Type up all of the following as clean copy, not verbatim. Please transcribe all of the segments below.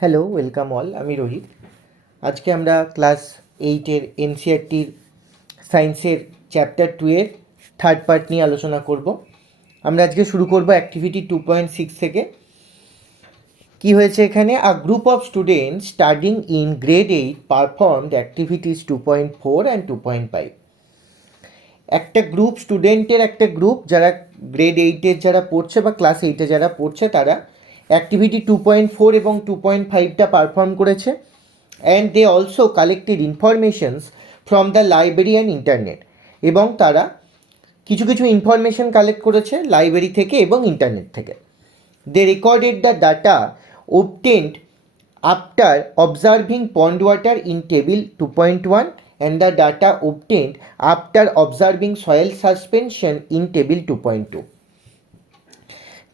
Hello, welcome all. আমি রোহিত। আজকে আমরা ক্লাস 8-এর এনসিইআরটির সায়েন্সের চ্যাপ্টার 2 এর থার্ড পার্ট নিয়ে আলোচনা করব। আমরা আজকে শুরু করব অ্যাক্টিভিটি 2.6 থেকে। কি হয়েছে এখানে? A group of students studying in grade 8 performed activities 2.4 and 2.5। একটা গ্রুপ, স্টুডেন্টের একটা গ্রুপ যারা গ্রেড 8-এর যারা পড়ছে বা ক্লাস 8-এ যারা পড়ছে তারা অ্যাক্টিভিটি 2.4 এবং 2.5টা পারফর্ম করেছে। And they also collected informations from the library and internet. এবং তারা কিছু কিছু ইনফরমেশন কালেক্ট করেছে লাইব্রেরি থেকে এবং ইন্টারনেট থেকে। They recorded the data obtained after observing pond water in table 2.1 and the data obtained after observing soil suspension in table 2.2.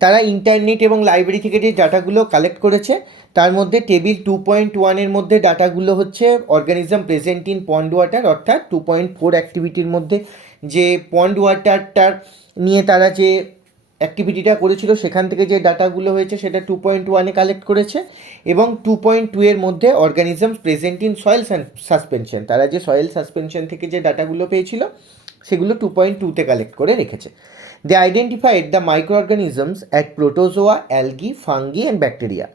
তারা internet এবং লাইব্রেরি থেকে যে ডাটাগুলো কালেক্ট করেছে তার মধ্যে টেবিল 2.1-এর মধ্যে ডাটাগুলো হচ্ছে organism present in pond water, অর্থাৎ 2.4 অ্যাক্টিভিটির মধ্যে যে পন্ড ওয়াটারটার নিয়ে তারা যে অ্যাক্টিভিটিটা করেছিল সেখান থেকে যে ডাটাগুলো হয়েছে সেটা 2.1-এ কালেক্ট করেছে। এবং 2.2-এর মধ্যে organisms present in soil suspension, তারা যে সয়েল সাসপেনশন থেকে যে ডাটাগুলো পেয়েছিল সেগুলো 2.2-তে কালেক্ট করে রেখেছে। They identified the microorganisms at protozoa, algae, fungi and bacteria.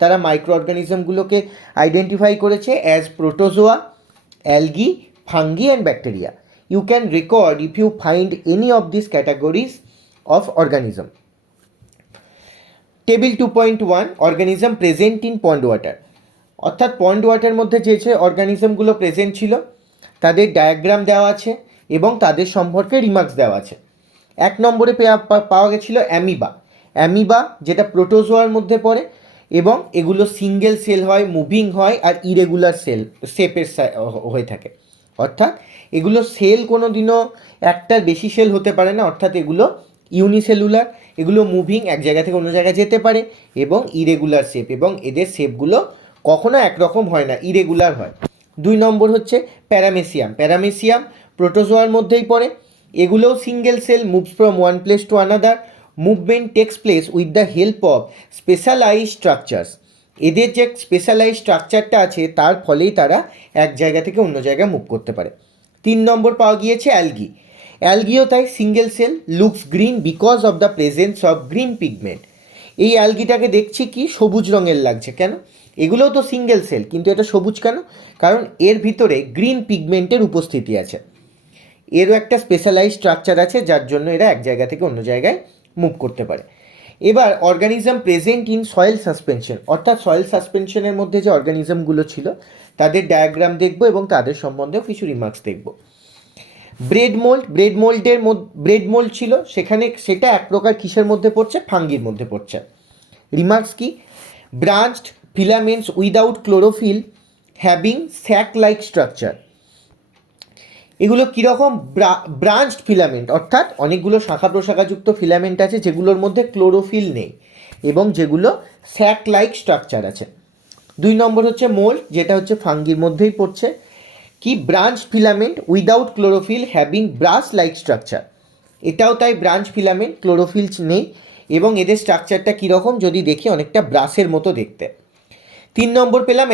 তারা মাইক্রো অর্গানিজমগুলোকে আইডেন্টিফাই করেছে as protozoa, algae, fungi and bacteria. You can record if you find any of this categories of organism. Table 2.1 organism present in pond water, অর্থাৎ pond water মধ্যে যে যে অর্গানিজমগুলো present ছিল তাদের diagram দেওয়া আছে এবং তাদের সম্পর্কে রিমার্কস দেওয়া আছে। 1 নম্বরে পাওয়া গেছিলো অ্যামিবা, যেটা প্রোটোজোয়ার মধ্যে পড়ে এবং এগুলো সিঙ্গেল সেল হয়, মুভিং হয় আর ইরেগুলার শেপের হয়ে থাকে। অর্থাৎ এগুলো সেল কোনো দিনও একটার বেশি সেল হতে পারে না, অর্থাৎ এগুলো ইউনিসেলুলার, এগুলো মুভিং, এক জায়গা থেকে অন্য জায়গায় যেতে পারে এবং ইরেগুলার শেপ, এবং এদের শেপগুলো কখনো একরকম হয় না, ইরেগুলার হয়। 2 নম্বর হচ্ছে প্যারামেসিয়াম প্রোটোজোয়ার মধ্যেই পড়ে। এগুলোও single cell, moves from one place to another, movement takes place with the help of specialise structures. এদের যে স্পেশালাইজ স্ট্রাকচারটা আছে তার ফলেই তারা এক জায়গা থেকে অন্য জায়গায় মুভ করতে পারে। 3 নম্বর পাওয়া গিয়েছে অ্যালগিও তাই single cell, looks green because of the presence of green pigment. এই অ্যালগিটাকে দেখছি কি সবুজ রঙের লাগছে, কেন? এগুলোও তো সিঙ্গেল সেল, কিন্তু এটা সবুজ কেন? কারণ এর ভিতরে গ্রিন পিগমেন্টের উপস্থিতি আছে, এরও একটা স্পেশালাইজ স্ট্রাকচার আছে যার জন্য এরা এক জায়গা থেকে অন্য জায়গায় মুভ করতে পারে। এবার organism present in soil suspension, অর্থাৎ সয়েল সাসপেনশনের মধ্যে যে অর্গানিজমগুলো ছিল তাদের ডায়াগ্রাম দেখব এবং তাদের সম্বন্ধেও কিছু রিমার্কস দেখব। ব্রেড মোল্ড ছিল, সেটা এক প্রকার কিসের মধ্যে পড়ছে? ফাঙ্গির মধ্যে পড়ছে। রিমার্কস কি? Branched filaments without chlorophyll having sac like structure. এগুলো কীরকম? ব্রাঞ্চড ফিলামেন্ট, অর্থাৎ অনেকগুলো শাখা প্রশাখাযুক্ত ফিলামেন্ট আছে যেগুলোর মধ্যে ক্লোরোফিল নেই এবং যেগুলো স্যাক লাইক স্ট্রাকচার আছে। 2 নম্বর হচ্ছে মোল্ড, যেটা হচ্ছে ফাঙ্গির মধ্যেই পড়ছে। কি? Branch filament without chlorophyll having brush like structure. এটাও তাই ব্রাঞ্চ ফিলামেন্ট, ক্লোরোফিল নেই এবং এদের স্ট্রাকচারটা কীরকম যদি দেখি অনেকটা ব্রাশের মতো দেখতে। 3 নম্বর পেলাম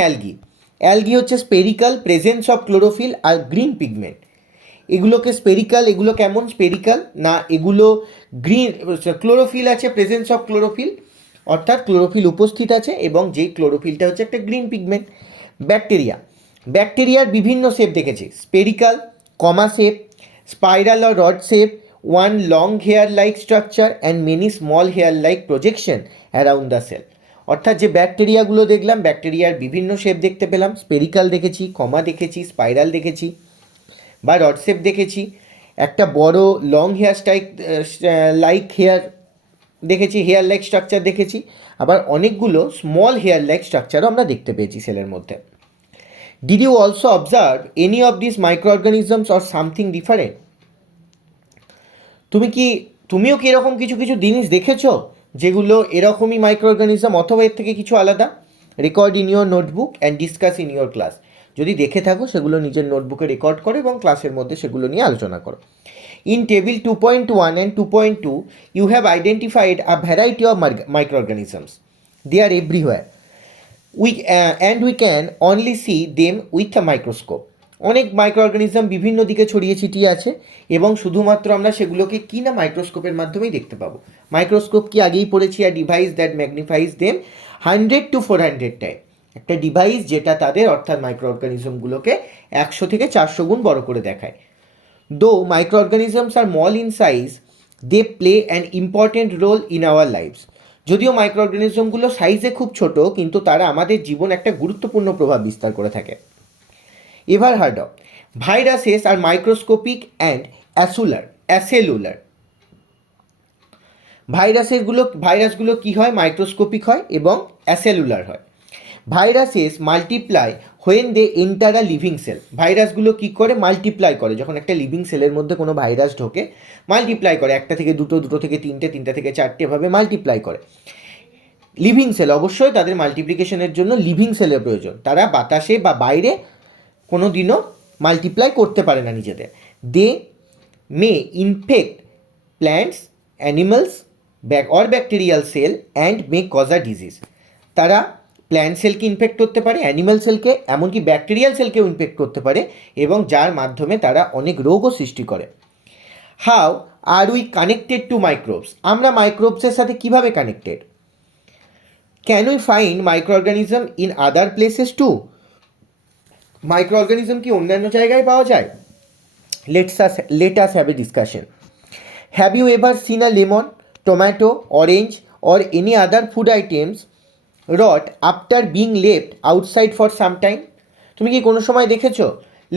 অ্যালগি হচ্ছে স্পেরিক্যাল, প্রেজেন্স অফ ক্লোরোফিল আর গ্রিন পিগমেন্ট। এগুলোকে স্পেরিক্যাল, এগুলো কেমন স্পেরিক্যাল না? এগুলো গ্রিন, ক্লোরোফিল আছে, প্রেজেন্স অফ ক্লোরোফিল, অর্থাৎ ক্লোরোফিল উপস্থিত আছে এবং যেই ক্লোরোফিলটা হচ্ছে একটা গ্রিন পিগমেন্ট। ব্যাকটেরিয়ার বিভিন্ন শেপ দেখেছি, spherical, comma shape, spiral or rod shape, one long hair like structure and many small hair like projection around the cell. অর্থাৎ যে ব্যাকটেরিয়াগুলো দেখলাম, ব্যাকটেরিয়ার বিভিন্ন শেপ দেখতে পেলাম, স্পেরিক্যাল দেখেছি, কমা দেখেছি, স্পাইরাল দেখেছি বা রড শেপ দেখেছি, একটা বড় লং হেয়ার লাইক হেয়ার দেখেছি, হেয়ার লাইক স্ট্রাকচার দেখেছি, আবার অনেকগুলো স্মল হেয়ার লাইক স্ট্রাকচারও আমরা দেখতে পেয়েছি সেলের মধ্যে। Did you also observe any of this micro organisms or something different? তুমিও কি এরকম কিছু কিছু জিনিস দেখেছো যেগুলো এরকমই মাইক্রো অর্গানিজম অথবা এর থেকে কিছু আলাদা? Record in your notebook and discuss in your class. যদি দেখে থাকো সেগুলো নিজের নোটবুকে রেকর্ড করো এবং ক্লাসের মধ্যে সেগুলো নিয়ে আলোচনা করো। In table 2.1 and 2.2 you have identified a variety of microorganisms. They are everywhere. we can only see them with a microscope. অনেক মাইক্রো অর্গানিজম বিভিন্ন দিকে ছড়িয়ে ছিটিয়ে আছে এবং শুধুমাত্র আমরা সেগুলোকে কি না মাইক্রোস্কোপের মাধ্যমেই দেখতে পাবো। মাইক্রোস্কোপ কি আগেই পড়েছি, আর device that magnifies them 100 to 400 time. একটা ডিভাইস যেটা তাদের অর্থাৎ মাইক্রো অর্গানিজমগুলোকে 100 থেকে 400 গুণ বড় করে দেখায়। Though micro organisms are small in size, they play an important role in our lives. যদিও মাইক্রো অর্গানিজমগুলো সাইজে খুব ছোট, কিন্তু তারা আমাদের জীবন একটা গুরুত্বপূর্ণ প্রভাব বিস্তার করে থাকে। Ever heard of viruses are microscopic and acellular. ভাইরাসগুলো কি হয়, মাইক্রোস্কোপিক হয় এবং অ্যাসেলুলার হয়। Viruses multiply when they enter a living cell. ভাইরাসগুলো কী করে, মাল্টিপ্লাই করে। যখন একটা লিভিং সেলের মধ্যে কোনো ভাইরাস ঢোকে, মাল্টিপ্লাই করে, একটা থেকে দুটো, দুটো থেকে তিনটে, তিনটা থেকে চারটে, এভাবে মাল্টিপ্লাই করে। লিভিং সেল, অবশ্যই তাদের মাল্টিপ্লিকেশনের জন্য লিভিং সেলের প্রয়োজন। তারা বাতাসে বা বাইরে কোনো দিনও মাল্টিপ্লাই করতে পারে না নিজেদের। They may infect plants, animals or bacterial cell and may cause a disease. তারা প্ল্যান্ট সেলকে ইনফেক্ট করতে পারে, অ্যানিমাল সেলকে, এমনকি ব্যাকটেরিয়াল সেলকেও ইনফেক্ট করতে পারে, এবং যার মাধ্যমে তারা অনেক রোগও সৃষ্টি করে। How are we connected to microbes? আমরা মাইক্রোবসের সাথে কিভাবে connected? Can we find micro organism in other places two? Micro organism কি অন্যান্য জায়গায় পাওয়া যায়? Let us have a discussion. Have you ever seen a lemon, tomato, orange or any other food items rot after being left outside for some time? তুমি কি কোনো সময় দেখেছো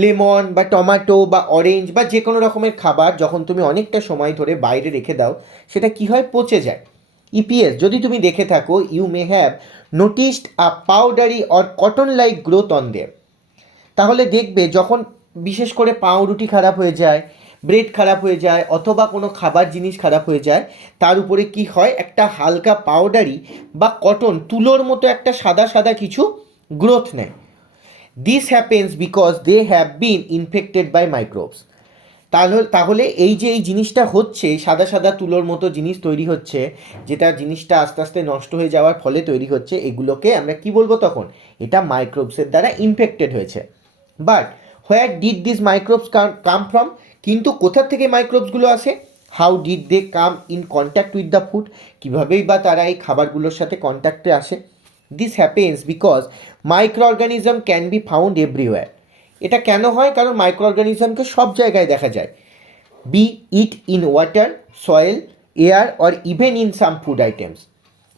লেমন বা টমেটো বা অরেঞ্জ বা যে কোনো রকমের খাবার যখন তুমি অনেকটা সময় ধরে বাইরে রেখে দাও, সেটা কি হয়, পচে যায়। ইপিএস, যদি তুমি দেখে থাকো, you may have noticed a powdery or cotton like growth on them. তাহলে দেখবে যখন বিশেষ করে পাউরুটি খারাপ হয়ে যায়, ব্রেড খারাপ হয়ে যায়, অথবা কোনো খাবার জিনিস খারাপ হয়ে যায়, তার উপরে কি হয়, একটা হালকা পাউডারি বা কটন তুলোর মতো একটা সাদা সাদা কিছু গ্রোথ নেয়। This happens because they have been infected by microbes. তাহলে এই যে এই জিনিসটা হচ্ছে, সাদা সাদা তুলোর মতো জিনিস তৈরি হচ্ছে, যেটা জিনিসটা আস্তে আস্তে নষ্ট হয়ে যাওয়ার ফলে তৈরি হচ্ছে, এগুলোকে আমরা কি বলবো তখন, এটা মাইক্রোবসের দ্বারা ইনফেক্টেড হয়েছে। But where did this microbes come from? কিন্তু কোথা থেকে মাইক্রোবসগুলো আসে? How did they come in contact with the food? কীভাবেই বা তারা এই খাবারগুলোর সাথে কন্ট্যাক্টে আসে? This happens because micro organism can be found everywhere. এটা কেন হয়? কারণ মাইক্রো অর্গানিজমকে সব জায়গায় দেখা যায়। Be it in water, soil, air or even in some food items.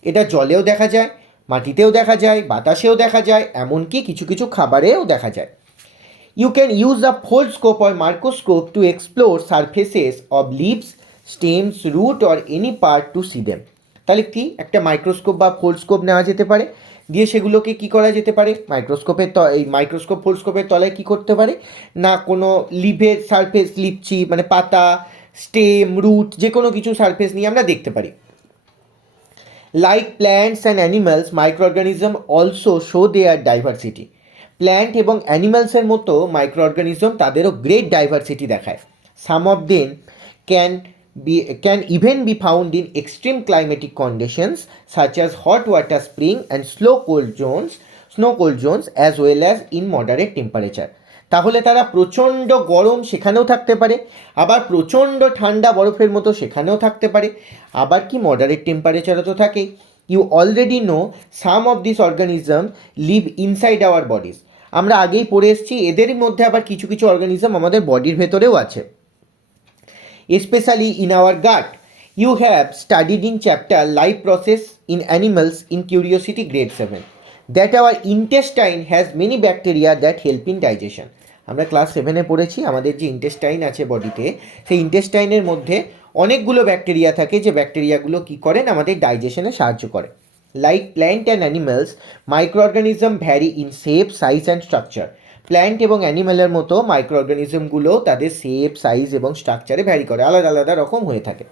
এটা জলেও দেখা যায়, মাটিতেও দেখা যায়, বাতাসেও দেখা যায়, এমনকি কিছু কিছু খাবারেও দেখা যায়। You can use a foldscope or microscope to explore surfaces of leaves, stems, root or any part to see them. তাহলে কি, একটা মাইক্রোস্কোপ বা ফোল্ডস্কোপ নেওয়া যেতে পারে, দিয়ে সেগুলোকে কি করা যেতে পারে, এই মাইক্রোস্কোপ ফোল্ডস্কোপের তলায় কি করতে পারে না, কোনো লিভের সারফেস, লিপচি মানে পাতা, স্টেম, রুট, যে কোনো কিছু সারফেস নিয়ে আমরা দেখতে পারি। Like plants and animals, micro organism also show their diversity. Plant এবং অ্যানিমালসের মতো মাইক্রো অর্গানিজম তাদেরও গ্রেট ডাইভার্সিটি দেখায়। Some of them can even be found in extreme climatic conditions such as hot water spring and snow cold zones as well as in moderate temperature. তাহলে তারা প্রচণ্ড গরম সেখানেও থাকতে পারে, আবার প্রচণ্ড ঠান্ডা বরফের মতো সেখানেও থাকতে পারে, আবার কি মডারেট টেম্পারেচারও তো থাকে। You already know some of this organism live inside our bodies. আমরা আগেই পড়ে এসেছি, এদেরই মধ্যে আবার কিছু কিছু অর্গানিজম আমাদের বডির ভেতরেও আছে, specially in our gut. You have studied in chapter life process in animals in curiosity grade 7 that our intestine has many bacteria that help in digestion. আমরা ক্লাস 7-এ পড়েছি আমাদের যে ইন্টেস্টাইন আছে বডিতে, সেই ইন্টেস্টাইনের মধ্যে অনেকগুলো ব্যাকটেরিয়া থাকে, যে ব্যাকটেরিয়াগুলো কী করেন, আমাদের ডাইজেশনে সাহায্য করে। Like plant and animals, micro organism vary in shape, size and structure. Plant এবং অ্যানিম্যালের মতো মাইক্রো অর্গানিজমগুলো তাদের শেপ, সাইজ এবং স্ট্রাকচারে ভ্যারি করে, আলাদা আলাদা রকম হয়ে থাকে।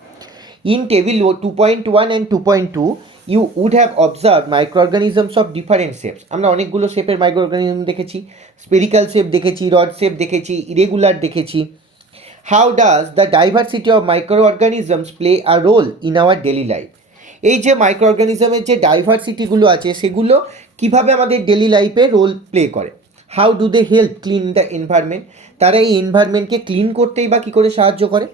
In table 2.1 and 2.2 you would have observe micro organisms of different shapes. আমরা অনেকগুলো শেপের মাইক্রো অর্গানিজম দেখেছি, স্পেরিক্যাল শেপ দেখেছি, রড শেপ দেখেছি, ইরেগুলার দেখেছি। How does the diversity of micro organisms play a role in our daily life? এই যে micro অর্গানিজমের যে ডাইভার্সিটিগুলো আছে, সেগুলো কিভাবে আমাদের ডেলি লাইফে রোল প্লে করে। How do they help clean the environment, তারা এই এনভায়রনমেন্টকে ক্লিন করতেই বা কী করে সাহায্য করে।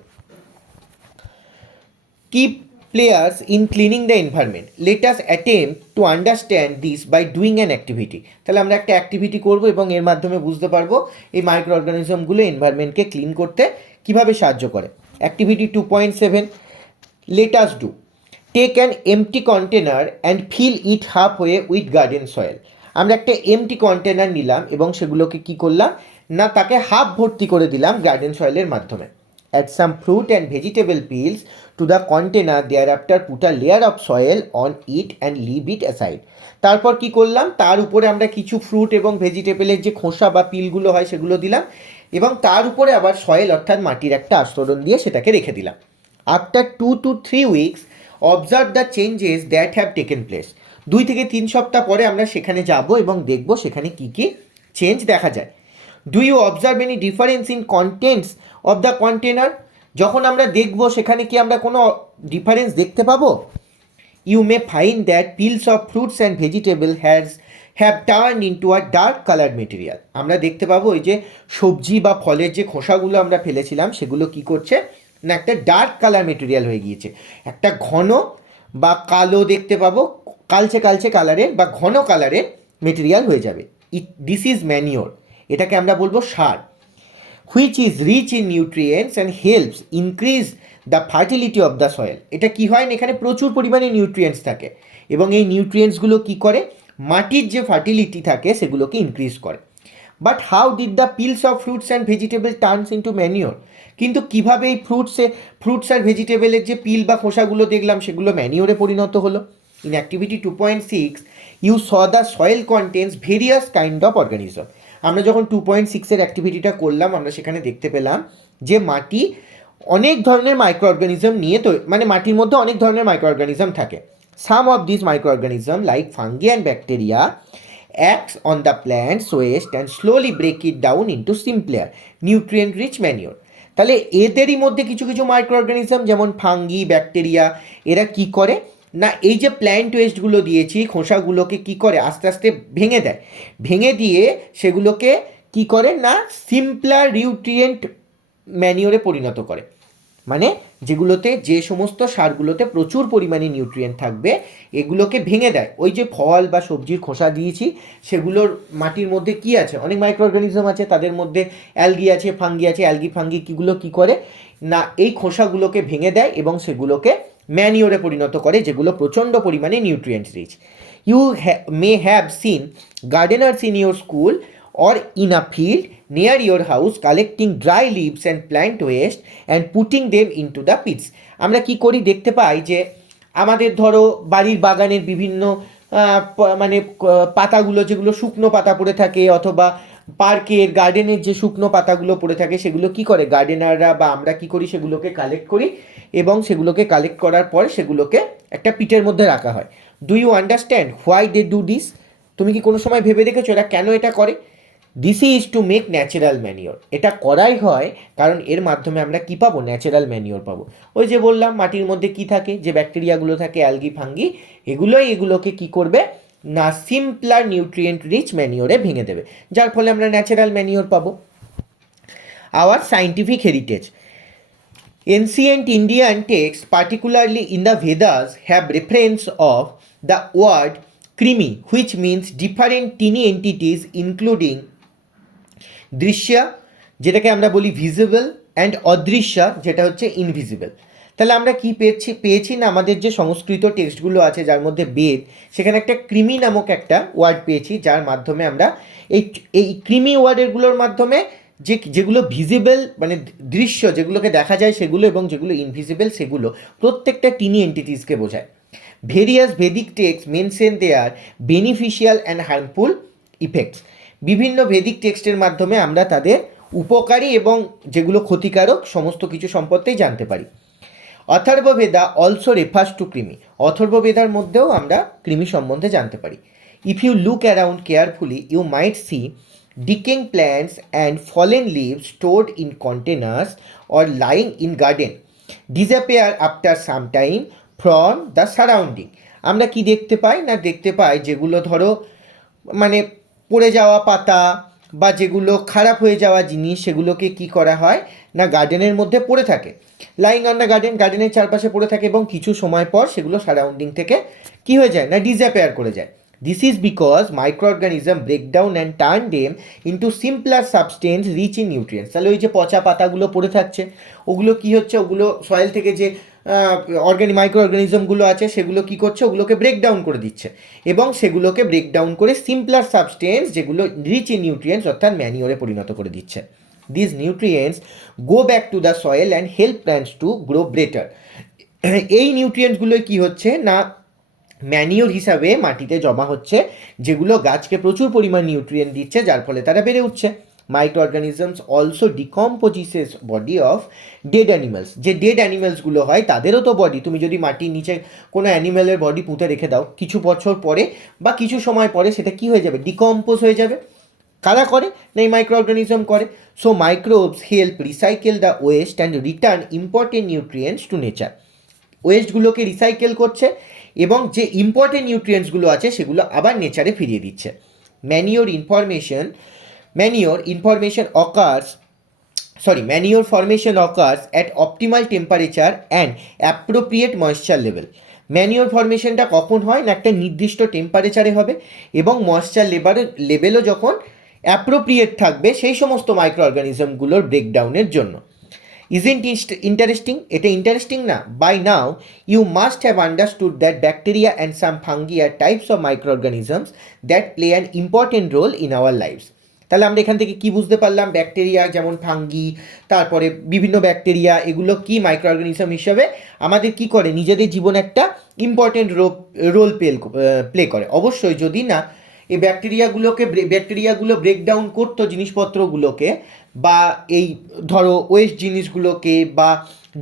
Key players in cleaning the environment. Let us attempt to understand this by doing an activity. তাহলে আমরা একটা অ্যাক্টিভিটি করব এবং এর মাধ্যমে বুঝতে পারবো এই মাইক্রো অর্গানিজমগুলো এনভায়রনমেন্টকে ক্লিন করতে কিভাবে সাহায্য করে। Activity 2.7, let us do. Take an empty container and fill it halfway with garden soil. আমরা একটা এমটি কন্টেনার নিলাম এবং সেগুলোকে কি করলাম না তাকে হাফ ভর্তি করে দিলাম গার্ডেন সয়েলের মাধ্যমে। Add some fruit and vegetable peels to the container, thereafter put a layer of soil on it and leave it aside. তারপর কি করলাম, তার উপরে আমরা কিছু ফ্রুট এবং ভেজিটেবলের যে খোসা বা পিলগুলো হয় সেগুলো দিলাম এবং তার উপরে আবার সয়েল অর্থাৎ মাটির একটা আস্তরণ দিয়ে সেটাকে রেখে দিলাম। After 2 to 3 weeks observe the changes that have taken place. 2 থেকে 3 সপ্তাহ পরে আমরা সেখানে যাব এবং দেখব সেখানে কী কী চেঞ্জ দেখা যায়। Do you observe any difference in contents of the container, যখন আমরা দেখব সেখানে কি আমরা কোনো ডিফারেন্স দেখতে পাবো। You may find that peels of fruits and vegetable have turn into a dark colour material. আমরা দেখতে পাবো ওই যে সবজি বা ফলের যে খোসাগুলো আমরা ফেলেছিলাম সেগুলো কি করছে না একটা ডার্ক কালার মেটেরিয়াল হয়ে গিয়েছে, একটা ঘন বা কালো দেখতে পাবো, কালচে কালচে কালারের বা ঘন কালারের মেটেরিয়াল হয়ে যাবে। দিস ইজ ম্যানিওর, এটাকে আমরা বলবো সার। Which is rich in nutrients and helps increase the fertility of the soil. এটা কী হয় না এখানে প্রচুর পরিমাণে নিউট্রিয়েন্টস থাকে এবং এই নিউট্রিয়েন্টসগুলো কী করে মাটির যে ফার্টিলিটি থাকে সেগুলোকে ইনক্রিজ করে। But how did the pills of fruits and vegetable turns into manure, কিন্তু কীভাবে এই ফ্রুটস আর ভেজিটেবলের যে পিল বা খোসাগুলো দেখলাম সেগুলো ম্যানিওরে পরিণত হলো। In activity 2.6 you saw the soil contains various kind of organism. আমরা যখন 2.6-এর অ্যাক্টিভিটিটা করলাম আমরা সেখানে দেখতে পেলাম যে মাটি অনেক ধরনের মাইক্রো অর্গানিজম নিয়ে মানে মাটির মধ্যে অনেক ধরনের মাইক্রো অর্গানিজম থাকে। Some of this microorganism like fungi and bacteria acts on the plant's waste and slowly break it down into simpler nutrient rich manure. তাহলে এদেরই মধ্যে কিছু কিছু মাইক্রো অর্গানিজম যেমন ফাঙ্গি ব্যাকটেরিয়া এরা কি করে না এই যে প্ল্যান্ট ওয়েস্টগুলো দিয়েছি খোসাগুলোকে কি করে আস্তে আস্তে ভেঙে দেয়, ভেঙে দিয়ে সেগুলোকে কি করে না সিম্পলার নিউট্রিয়েন্ট ম্যানিওরে পরিণত করে। মানে যেগুলোতে যে সমস্ত সারগুলোতে প্রচুর পরিমাণে নিউট্রিয়েন্ট থাকবে এগুলোকে ভেঙে দেয়। ওই যে ফল বা সবজির খোসা দিয়েছি সেগুলোর মাটির মধ্যে কি আছে অনেক মাইক্রো অর্গানিজম আছে, তাদের মধ্যে অ্যালগি আছে ফাঙ্গি আছে, অ্যালগি ফাঙ্গি কীগুলো কী করে না এই খোসাগুলোকে ভেঙে দেয় এবং সেগুলোকে ম্যানিওরে পরিণত করে যেগুলো প্রচণ্ড পরিমাণে nutrients rich. You may have seen gardeners in your school or in a field near your house collecting dry leaves and plant waste and putting them into the pits. আমরা কি করি দেখতে পাই যে আমাদের ধরো বাড়ির বাগানের বিভিন্ন মানে পাতাগুলো যেগুলো শুকনো পাতা পড়ে থাকে অথবা পার্কের গার্ডেনের যে শুকনো পাতাগুলো পড়ে থাকে সেগুলো কি করে গার্ডেনাররা বা আমরা কি করি সেগুলোকে কালেক্ট করি এবং সেগুলোকে কালেক্ট করার পর সেগুলোকে একটা পিটের মধ্যে রাখা হয়। Do you understand why they do this, তুমি কি কোনো সময় ভেবে দেখেছো এরা কেন এটা করে। This is to make natural manure, এটা করাই হয় কারণ এর মাধ্যমে আমরা কি পাবো ন্যাচারাল ম্যানিওর পাবো। ওই যে বললাম মাটির মধ্যে কি থাকে যে ব্যাকটেরিয়াগুলো থাকে অ্যালগি ফাঙ্গি এগুলোকে কি করবে না সিম্পলার নিউট্রিয়েন্ট রিচ ম্যানিওরে ভেঙে দেবে যার ফলে আমরা ন্যাচারাল ম্যানিওর পাবো। Our scientific heritage, ancient Indian texts particularly in the Vedas have reference of the word krimi which means different tiny entities including দৃশ্যা যেটাকে আমরা বলি ভিজিবল অ্যান্ড অদৃশ্যা যেটা হচ্ছে ইনভিজিবল। তাহলে আমরা কি পেয়েছি না আমাদের যে সংস্কৃত টেক্সটগুলো আছে যার মধ্যে বেদ সেখানে একটা কৃমি নামক একটা ওয়ার্ড পেয়েছি যার মাধ্যমে আমরা এই কৃমি ওয়ার্ডেরগুলোর মাধ্যমে যেগুলো ভিজিবল মানে দৃশ্য যেগুলোকে দেখা যায় সেগুলো এবং যেগুলো ইনভিজিবল সেগুলো প্রত্যেকটা টিনি এন্টিটিসকে বোঝায়। Various Vedic text mention there beneficial and harmful effects, বিভিন্ন ভেদিক টেক্সটের মাধ্যমে আমরা তাদের উপকারী এবং যেগুলো ক্ষতিকারক সমস্ত কিছু সম্পর্কেই জানতে পারি। অথর্ববেদা অলসো রেফার্স টু কৃমি, অথর্ববেদার মধ্যেও আমরা কৃমি সম্বন্ধে জানতে পারি। If you look around carefully you might see decaying plants and fallen leaves stored in containers or lying in garden disappear after some time from the surrounding. আমরা কি দেখতে পাই না দেখতে পাই যেগুলো ধরো মানে পড়ে যাওয়া পাতা বা যেগুলো খারাপ হয়ে যাওয়া জিনিস সেগুলোকে কি করা হয় না গার্ডেনের মধ্যে পড়ে থাকে, লাইং অন দ্য গার্ডেনের চারপাশে পড়ে থাকে এবং কিছু সময় পর সেগুলো সারাউন্ডিং থেকে কি হয়ে যায় না ডিসঅ্যাপিয়ার করে যায়। This is because micro organism break down and turn them into simpler substance rich in nutrients. তাহলে ওই যে পচা পাতাগুলো পড়ে থাকছে ওগুলো কি হচ্ছে, ওগুলো সয়েল থেকে যে মাইক্রো অর্গানিজমগুলো আছে সেগুলো কি করছে, ওগুলোকে ব্রেক ডাউন করে দিচ্ছে এবং সেগুলোকে ব্রেক ডাউন করে সিম্পলার সাবস্টেন্স যেগুলো রিচ ইন নিউট্রিয়েন্টস অর্থাৎ ম্যানিওরে পরিণত করে দিচ্ছে। This nutrients go back to the soil and help plants to grow better. এই নিউট্রিয়েন্টসগুলো কি হচ্ছে না ম্যানিওর হিসাবে মাটিতে জমা হচ্ছে, যেগুলো গাছকে প্রচুর পরিমাণ নিউট্রিয়েন্ট দিচ্ছে, যার ফলে তারা বেড়ে উঠছে। Microorganisms also decomposes body of dead animals. যে ডেড অ্যানিমালসগুলো হয় তাদেরও তো বডি, তুমি যদি মাটির নিচে কোনো অ্যানিম্যালের বডি পুঁতে রেখে দাও কিছু বছর পরে বা কিছু সময় পরে সেটা কি হয়ে যাবে, ডিকম্পোজ হয়ে যাবে। কারা করে না এই মাইক্রো অর্গানিজম করে। So microbes help recycle the waste and return important nutrients to nature. ওয়েস্টগুলোকে রিসাইকেল করছে এবং যে ইম্পর্টেন্ট নিউট্রিয়েন্টসগুলো আছে সেগুলো আবার নেচারে ফিরিয়ে দিচ্ছে। Manure formation occurs at optimal temperature and appropriate moisture level. Manure ফরমেশনটা কখন হয় না একটা নির্দিষ্ট টেম্পারেচারে হবে এবং ময়েশ্চার লেভেলও যখন অ্যাপ্রোপ্রিয়েট থাকবে সেই সমস্ত মাইক্রো অর্গানিজমগুলোর ব্রেকডাউনের জন্য। Isn't interesting? এটা ইন্টারেস্টিং না? By now you must have understood that bacteria and some fungi are types of micro organisms that play an important role in our lives. তাহলে আমরা এখান থেকে কি বুঝতে পারলাম, ব্যাকটেরিয়া যেমন ফাঙ্গি, তারপরে বিভিন্ন ব্যাকটেরিয়া, এগুলো কি মাইক্রো অর্গানিজম হিসাবে আমাদের কি করে নিজেদের জীবনে একটা ইম্পর্টেন্ট রোল প্লে করে। অবশ্যই যদি না এই ব্যাকটেরিয়াগুলো ব্রেকডাউন করতো জিনিসপত্রগুলোকে বা এই ধরো ওয়েস্ট জিনিসগুলোকে বা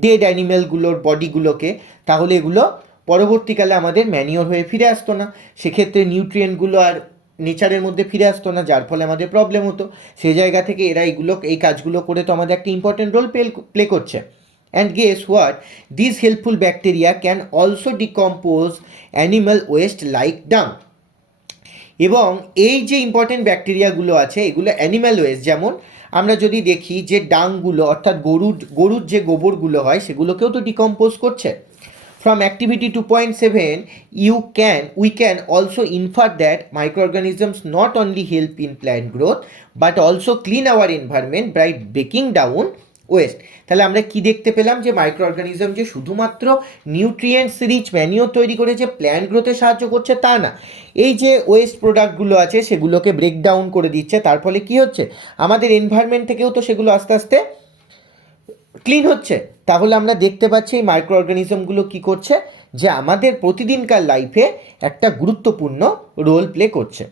ডেড অ্যানিম্যালগুলোর বডিগুলোকে, তাহলে এগুলো পরবর্তীকালে আমাদের ম্যানিওর হয়ে ফিরে আসতো না, সেক্ষেত্রে নিউট্রিয়েন্টগুলো আর নেচারের মধ্যে ফিরে আসতো না, যার ফলে আমাদের প্রবলেম হতো। সেই জায়গা থেকে এরা এই কাজগুলো করে তো আমাদের একটা ইম্পর্টেন্ট রোল প্লে করছে। And guess what, this helpful bacteria can also decompose animal West like ডাং। এবং এই যে ইম্পর্টেন্ট ব্যাকটেরিয়াগুলো আছে এগুলো অ্যানিম্যাল ওয়েস্ট, যেমন আমরা যদি দেখি যে ডাংগুলো অর্থাৎ গরুর যে গোবরগুলো হয় সেগুলোকেও তো ডিকম্পোজ করছে। From activity 2.7, we can also infer that microorganisms not only help in plant growth but also clean our environment by breaking down West. তাহলে আমরা কি দেখতে পেলাম যে মাইক্রো অর্গানিজম যে শুধুমাত্র নিউট্রিয়েন্টস রিচ ম্যানিওর তৈরি করে যে প্ল্যান্ট গ্রোথে সাহায্য করছে তা না, এই যে ওয়েস্ট প্রোডাক্টগুলো আছে সেগুলোকে ব্রেক ডাউন করে দিচ্ছে, তার ফলে কি হচ্ছে আমাদের এনভায়রনমেন্ট থেকেও তো সেগুলো আস্তে আস্তে ক্লিন হচ্ছে। তাহলে আমরা দেখতে পাচ্ছি এই মাইক্রো অর্গানিজমগুলো কী করছে, যে আমাদের প্রতিদিনকার লাইফে একটা গুরুত্বপূর্ণ রোল প্লে করছে।